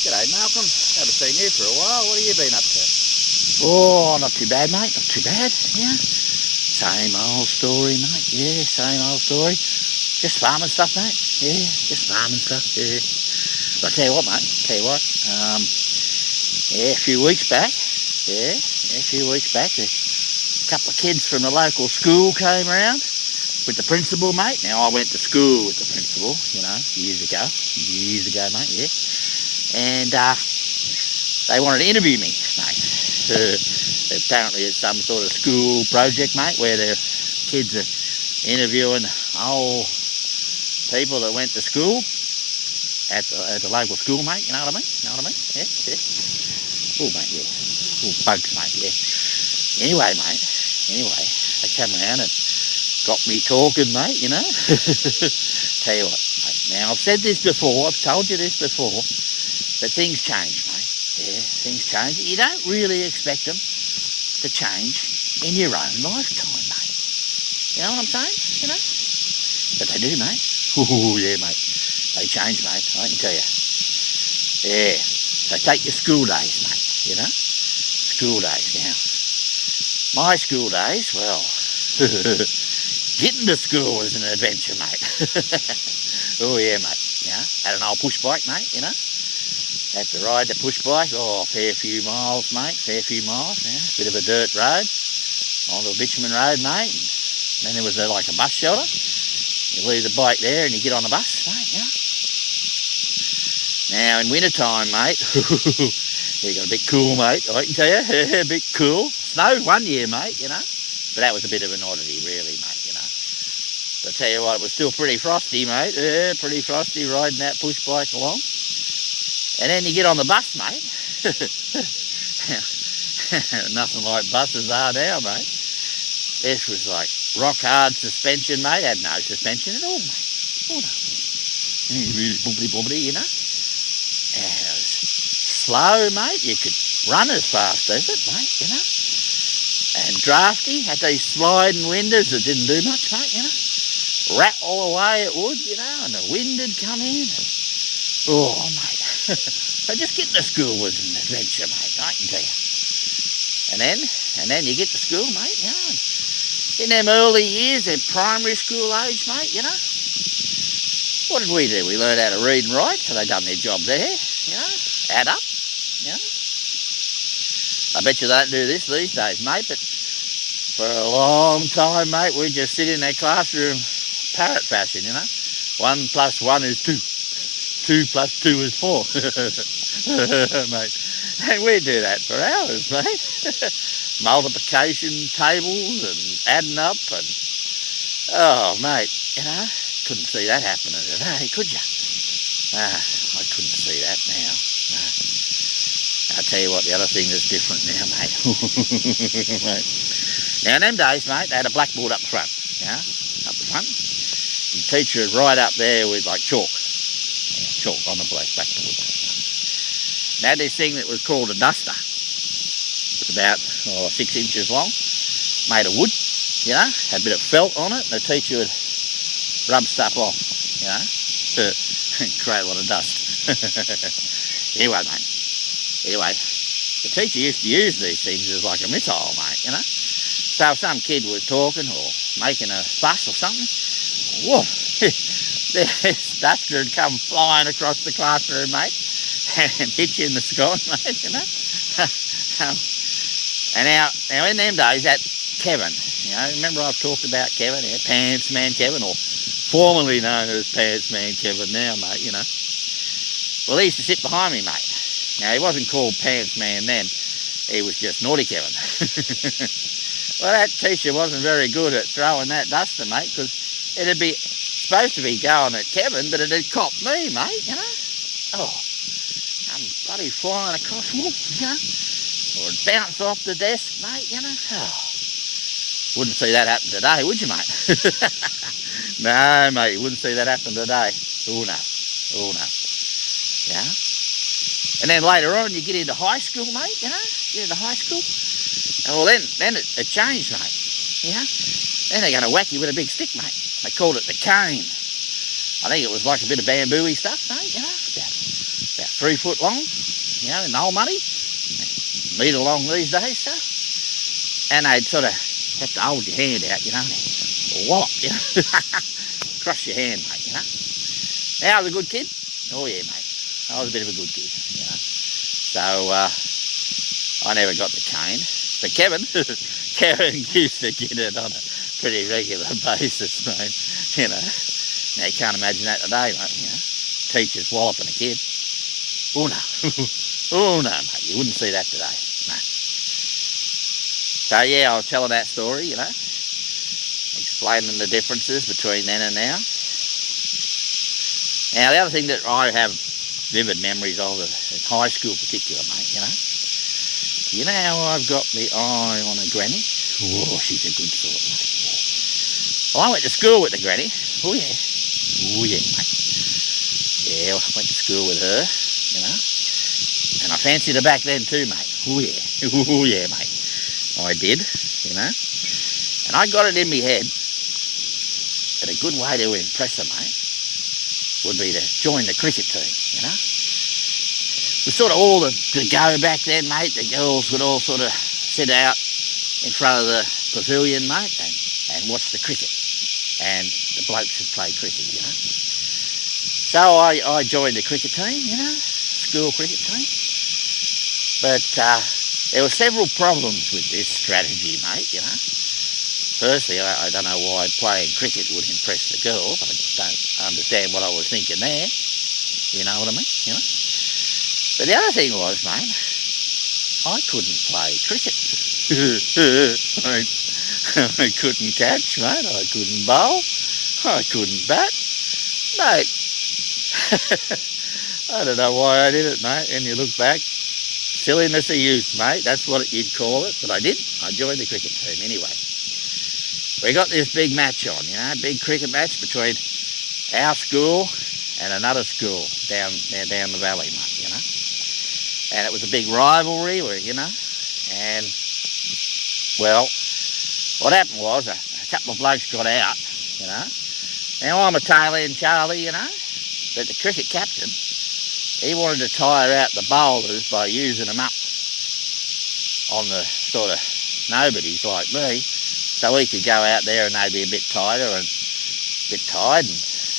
G'day, Malcolm. Haven't seen you for a while. What have you been up to? Oh, not too bad, mate. Not too bad. Yeah. Same old story, mate. Yeah, same old story. Just farming stuff, mate. Yeah, just farming stuff. Yeah. But I tell you what, mate. Yeah, a few weeks back. A few weeks back, a couple of kids from the local school came around with the principal, mate. Now, I went to school with the principal, years ago, mate. Yeah. And they wanted to interview me, mate. Apparently it's some sort of school project, mate, where their kids are interviewing old people that went to school at the local school, mate. You know what I mean? Yeah, yeah. Oh, mate, yeah. Oh, bugs, mate, yeah. Anyway, mate, they came around and got me talking, mate, Tell you what, mate. Now, I've said this before, I've told you this before, but things change, mate. Yeah, things change. You don't really expect them to change in your own lifetime, mate. You know what I'm saying? But they do, mate. Oh, yeah, mate. They change, mate, I can tell you. Yeah. So take your school days, mate, School days. Now, my school days, well, getting to school was an adventure, mate. Oh, yeah, mate. Had an old push bike, mate, Had to ride the push bike, fair few miles, mate, Bit of a dirt road, onto a bitumen road, mate. And then there was like a bus shelter. You leave the bike there and you get on the bus, mate, Now, in winter time, mate, you got a bit cool, mate, I can tell you, a bit cool. Snowed one year, mate, but that was a bit of an oddity, really, mate, But I tell you what, it was still pretty frosty, mate, pretty frosty riding that push bike along. And then you get on the bus, mate. Nothing like buses are now, mate. This was like rock hard suspension, mate. Had no suspension at all, mate. Oh, no. Really bobbly, And it was slow, mate. You could run as fast as it, mate, And drafty. Had these sliding windows that didn't do much, mate, Rattle away it would, and the wind would come in. Oh, mate. So just getting to school was an adventure, mate, I can tell you. And then you get to school, mate, In them early years, in primary school age, mate, What did we do? We learned how to read and write, so they done their job there, Add up, I bet you they don't do this these days, mate, but for a long time, mate, we just sit in that classroom parrot fashion, 1 + 1 is 2. 2 + 2 is 4, mate. And we do that for hours, mate. Multiplication tables and adding up and... Oh, mate, couldn't see that happening today, could you? I couldn't see that now. No. I'll tell you what, the other thing that's different now, mate. Mate. Now, in them days, mate, they had a blackboard up the front, up the front. The teacher would write up there with, like, chalk on the blackboard. They had this thing that was called a duster. It was about 6 inches long, made of wood, had a bit of felt on it, and the teacher would rub stuff off, create a lot of dust. Anyway, mate, the teacher used to use these things as like a missile, mate, So if some kid was talking or making a fuss or something, whoa, this duster would come flying across the classroom, mate, and hit you in the sky, mate, And now in them days, that Kevin, remember I've talked about Kevin, Pants Man Kevin, or formerly known as Pants Man Kevin now, mate, Well, he used to sit behind me, mate. Now, he wasn't called Pants Man then, he was just Naughty Kevin. Well, that teacher wasn't very good at throwing that duster, mate, because it'd be supposed to be going at Kevin, but it'd cop me, mate, Oh, I'm bloody flying across, or it'd bounce off the desk, mate, Oh, wouldn't see that happen today, would you, mate? No, mate, you wouldn't see that happen today. Oh, no. And then later on, you get into high school, mate, Get into high school. And well, then it changed, mate, Then they're going to whack you with a big stick, mate. They called it the cane. I think it was like a bit of bamboo-y stuff, mate, you know, about 3 foot long, you know, in the whole money. Metre long these days, so. And they'd sort of have to hold your hand out, you know, and wallop, you know, cross your hand, mate, you know. Now, I was a good kid. Oh, yeah, mate. I was a bit of a good kid, you know. So, I never got the cane. But Kevin used to get it on a pretty regular basis, mate, you know. Now, you can't imagine that today, mate, you know. Teachers walloping a kid. Oh, no. Oh, no, mate, you wouldn't see that today, no. So, yeah, I was telling that story, you know, explaining the differences between then and now. Now, the other thing that I have vivid memories of in high school particular, mate, you know. You know how I've got my eye on a granny? Oh, she's a good sort, mate, yeah. Well, I went to school with the granny. Oh, yeah. Oh, yeah, mate. Yeah, I went to school with her, you know. And I fancied her back then too, mate. Oh, yeah. Oh, yeah, mate. I did, you know. And I got it in my head that a good way to impress her, mate, would be to join the cricket team, you know. We sort of all the go back then, mate. The girls would all sort of sit out in front of the pavilion, mate, and watch the cricket. And the blokes would play cricket, you know. So I joined the cricket team, you know, school cricket team. But there were several problems with this strategy, mate, you know. Firstly, I don't know why playing cricket would impress the girls. I don't understand what I was thinking there. You know what I mean, you know. But the other thing was, mate, I couldn't play cricket. I couldn't catch, mate. I couldn't bowl. I couldn't bat. Mate, I don't know why I did it, mate. And you look back, silliness of youth, mate. That's what you'd call it. But I did. I joined the cricket team anyway. We got this big match on, you know, big cricket match between our school and another school down the valley, mate, you know. And it was a big rivalry, you know. And, well, what happened was a couple of blokes got out, you know. Now, I'm a tail end Charlie, you know. But the cricket captain, he wanted to tire out the bowlers by using them up on the sort of nobodies like me, so he could go out there and they'd be a bit tighter and a bit tired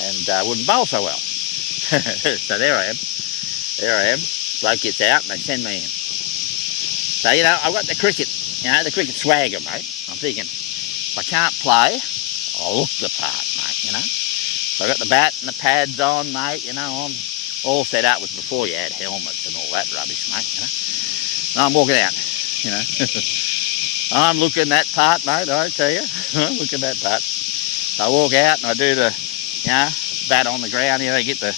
and wouldn't bowl so well. So there I am. Bloke gets out and they send me in. So, you know, I've got the cricket, you know, the cricket swagger, mate. I'm thinking, if I can't play, I'll look the part, mate, you know. So I got the bat and the pads on, mate, you know, I'm all set up. Was before you had helmets and all that rubbish, mate, you know. And I'm walking out, you know. I'm looking that part, mate, I tell you. I'm looking that part. So I walk out and I do the, you know, bat on the ground, you know, get the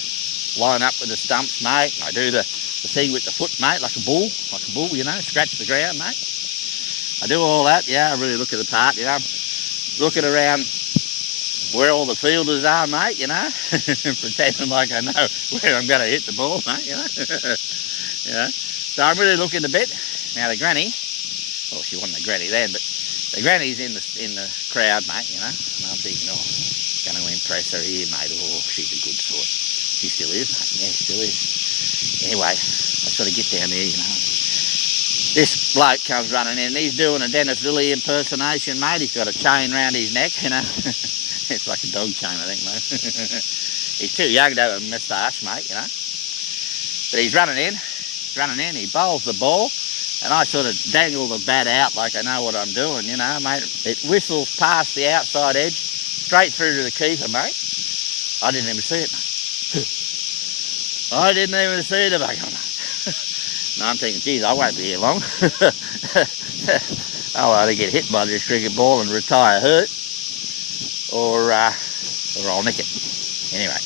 line up with the stumps, mate. And I do the thing with the foot, mate, like a bull, you know, scratch the ground, mate. I do all that, yeah, I really look at the part, you know. Looking around where all the fielders are, mate, you know, pretending like I know where I'm going to hit the ball, mate, you know. You know. So I'm really looking a bit. Now the granny, well, she wasn't a granny then, but the granny's in the crowd, mate, you know. And I'm thinking, oh, going to impress her here, mate. Oh, she's a good sort. She still is, mate. Yeah, she still is. Anyway, I sort of get down there, you know. This bloke comes running in and he's doing a Dennis Lilly impersonation, mate. He's got a chain round his neck, you know. It's like a dog chain, I think, mate. He's too young to have a moustache, mate, you know. But he's running in, he bowls the ball, and I sort of dangle the bat out like I know what I'm doing, you know, mate. It whistles past the outside edge, straight through to the keeper, mate. I didn't even see it, mate. I didn't even see the bugger, mate. And I'm thinking, geez, I won't be here long. I'll either get hit by this cricket ball and retire hurt, or I'll nick it. Anyway,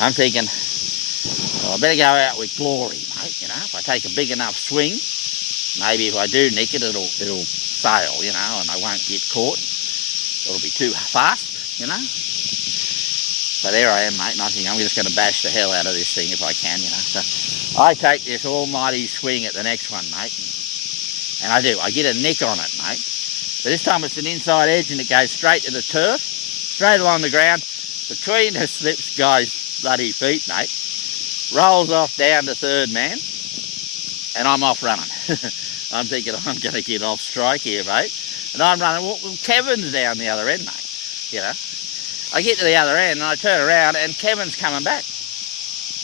I'm thinking, well, I better go out with glory, mate, you know. If I take a big enough swing, maybe if I do nick it, it'll sail, you know, and I won't get caught. It'll be too fast, you know. So there I am, mate, and I think I'm just going to bash the hell out of this thing if I can, you know. So I take this almighty swing at the next one, mate, and I do. I get a nick on it, mate. But this time it's an inside edge and it goes straight to the turf, straight along the ground, between the slips guy's bloody feet, mate, rolls off down to third man, and I'm off running. I'm thinking I'm going to get off strike here, mate. And I'm running, well, Kevin's down the other end, mate, you know. I get to the other end and I turn around and Kevin's coming back,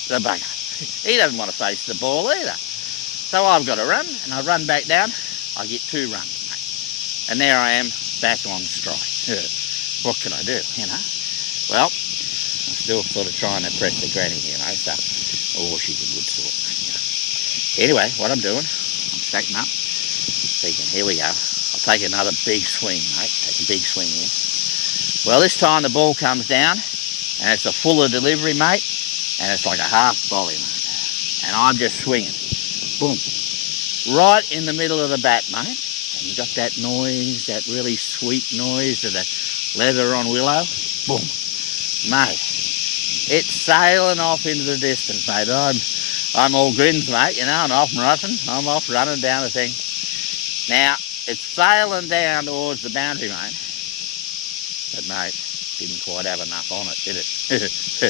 the bugger. He doesn't want to face the ball either. So I've got to run, and I run back down. I get 2 runs, mate. And there I am, back on strike. What can I do, you know? Well, I'm still sort of trying to press the granny here, mate, so, oh, she's a good sort, you know. Anyway, what I'm doing, I'm stacking up, thinking, here we go. I'll take another big swing, mate, take a big swing here. Well, this time the ball comes down, and it's a fuller delivery, mate, and it's like a half volley, mate. And I'm just swinging, boom, right in the middle of the bat, mate. And you got that noise, that really sweet noise of the leather on willow, boom, mate. It's sailing off into the distance, mate. I'm all grins, mate, you know, and off running. I'm off running down the thing. Now, it's sailing down towards the boundary, mate. But, mate, didn't quite have enough on it, did it?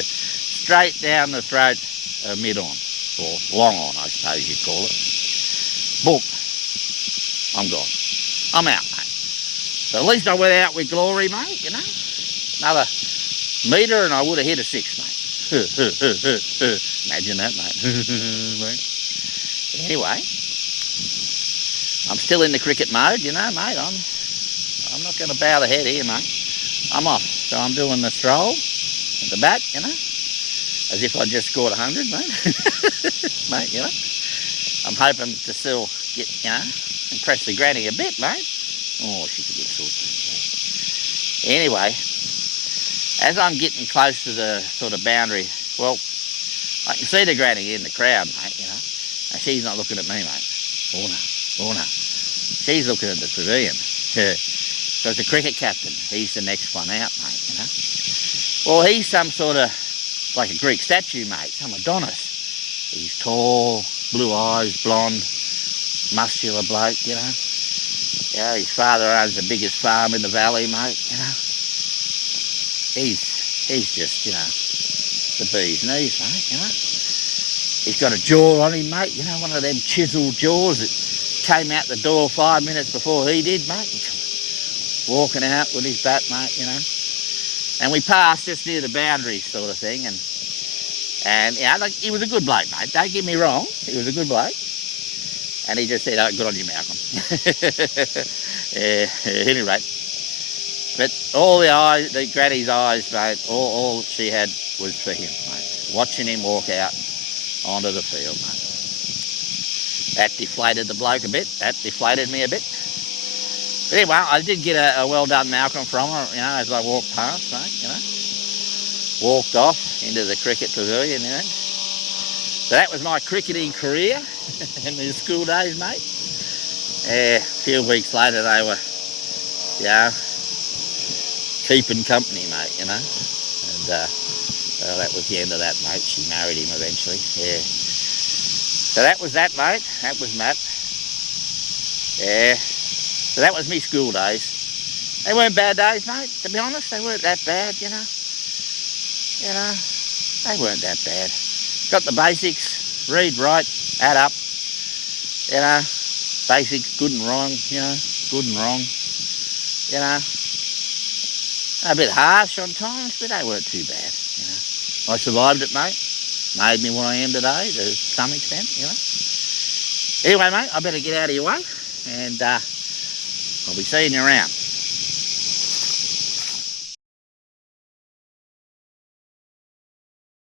Straight down the throat of mid-on, or long on, I suppose you'd call it. Boom. I'm gone. I'm out, mate. So at least I went out with glory, mate, you know. Another metre and I would have hit a 6, mate. Imagine that, mate. Anyway, I'm still in the cricket mode, you know, mate. I'm not going to bow the head here, mate. I'm off. So I'm doing the stroll at the bat, you know, as if I just scored 100, mate. Mate, you know. I'm hoping to still get, you know, impress the granny a bit, mate. Oh, she's a good sort. Anyway, as I'm getting close to the sort of boundary, well, I can see the granny in the crowd, mate, you know. And she's not looking at me, mate. Oh no. She's looking at the pavilion. Because the cricket captain, he's the next one out, mate, you know. Well, he's some sort of, like a Greek statue, mate, some Adonis. He's tall, blue eyes, blonde, muscular bloke, you know. Yeah, his father owns the biggest farm in the valley, mate, you know. He's just, you know, the bee's knees, mate, you know. He's got a jaw on him, mate, you know, one of them chiselled jaws that came out the door 5 minutes before he did, mate. Walking out with his bat, mate, you know. And we passed just near the boundary sort of thing, and yeah, like, he was a good bloke, mate, don't get me wrong, he was a good bloke. And he just said, oh, good on you, Malcolm. At any rate. But all the granny's eyes, mate, all she had was for him, mate. Watching him walk out onto the field, mate. That deflated the bloke a bit. That deflated me a bit. But anyway, I did get a well done Malcolm from her, you know, as I walked past, mate, you know. Walked off into the cricket pavilion, you know. So that was my cricketing career in the school days, mate. A few weeks later, they were, you know, keeping company, mate, you know. And well, that was the end of that, mate. She married him eventually, yeah. So that was that, mate. That was Matt. Yeah. So that was me school days. They weren't bad days, mate, to be honest. They weren't that bad, you know. You know, they weren't that bad. Got the basics, read, write, add up, you know, basics, good and wrong, you know, good and wrong, you know. A bit harsh on times, but they weren't too bad, you know. I survived it, mate. Made me what I am today to some extent, you know. Anyway, mate, I better get out of your way, and I'll be seeing you around.